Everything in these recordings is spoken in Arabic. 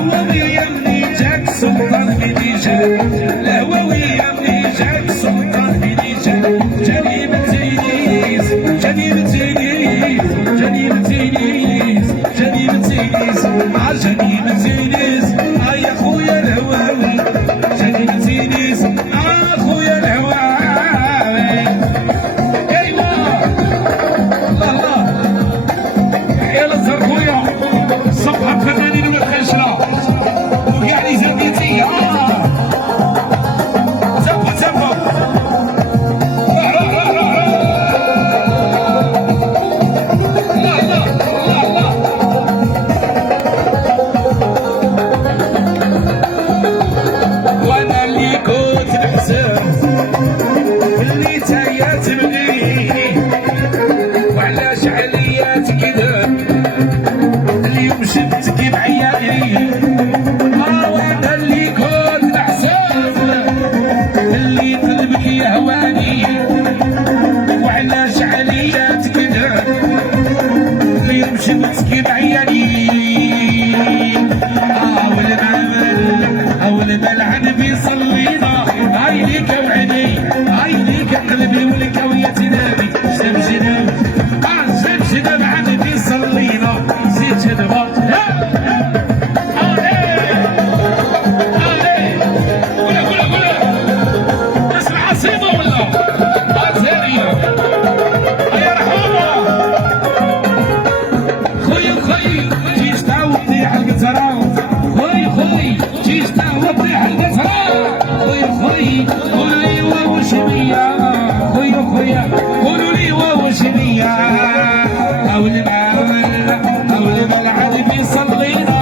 الهواوية مني جاك سلطان مني جا الهواوية مني جاك سلطان مني جا جاني من تينيس جاني من تينيس جاني من تينيس جاني من تينيس جاني من تينيس يا خويا الهواوي جاني من تينيس خويا الهواوي ايوا الله الله يلا زهر خويا صبح الفنانين والخشرة وكاع لي زاديتي تفا تفا لا لا لا لا وانا اللي كنت نحسب اللي نتايا تبغيني وعلاش عليا تكذب اليوم شفتك بعيالي وانا اللي كنت نحسب اللي قلبك يهواني وعلاش عليا تكذب اليوم شفتك بعيالي ولد العنبي صلينا هاي ليك وعيني هاي ليك قلبي والكوية تنامي شاب جناب شاب جناب عنبي صلينا زيد جنبات اسمع عصيبة ولا زانية يا رحومة خوي تجيش تعاود تطيح القطرة خوي تجيش تعاود تطيح القطرة خوي قولوا لي واش بيا خويا قولوا لي واش بيا أولنا العذب صلينا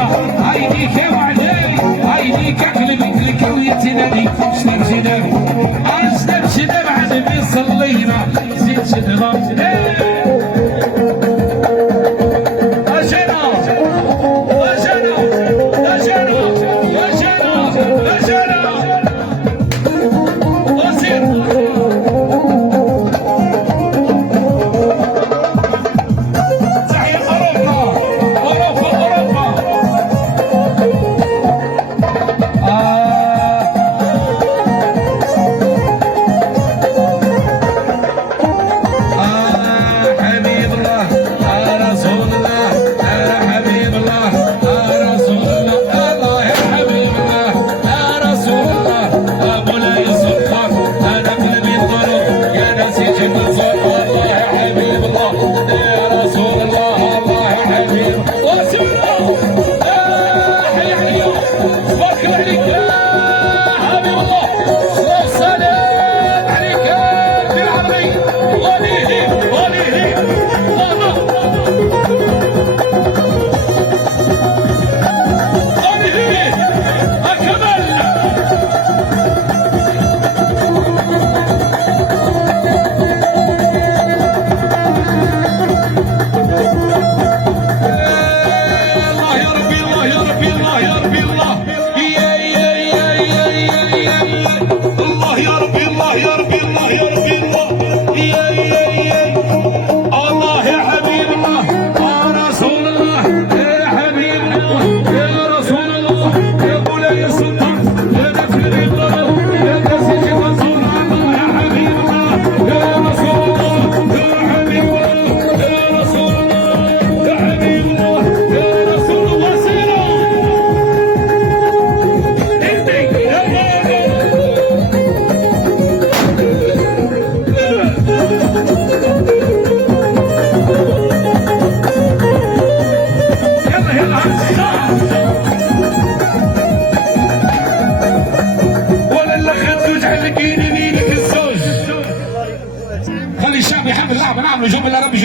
هاي ليك وعداي هاي ليك قلبي الكوية تنادي شنب جنابي شنب جناب عذبي صلينا زيد جنبات الله يا ربي